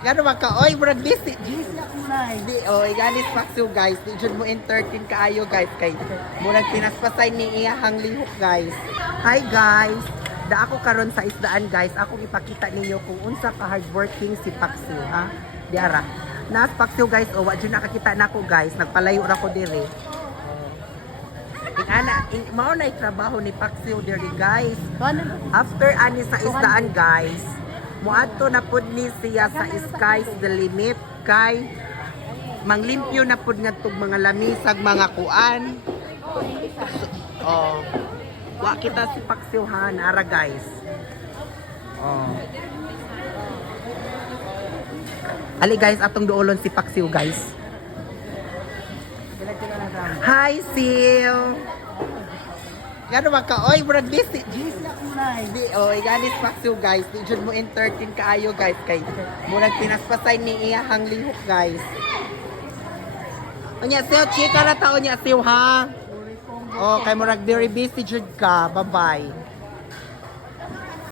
Gano ba ka? Oy, murag busy. Jeez, di, oy, ganis pakso guys. Di jud mo entertain kaayo guys kay murag pinaspasay ni iyahang lihok guys. Hi guys. Da ako karon sa isdaan guys. Ako ipakita ninyo kung unsa ka hardworking si Pakso ha. Diara. Nas Pakso guys, o wa jud nakakita nako guys. Nagpalayo ra ko dire. Mao na trabaho ni Pakso diri guys. After ani sa isdaan guys, muadto na pud ni siya sa Sky's the Limit kay manglimpyo na pud ngadtog mga lamisag mga kuan. Oh. Wa kita si Pakso ha nara guys. Oh. Ali guys, atong duolon si Pakso guys. Hi Sil. Gano ba ka? Oy, murag busy. Jeez, di, oy, ganis Pakso guys. Di jud mo entertain kaayo guys kay murag pinaspasay ni iyahang lihok guys. Unya Sil, chika ra taon niya Sil ha. Oh, kay murag very busy jud ka. Bye-bye.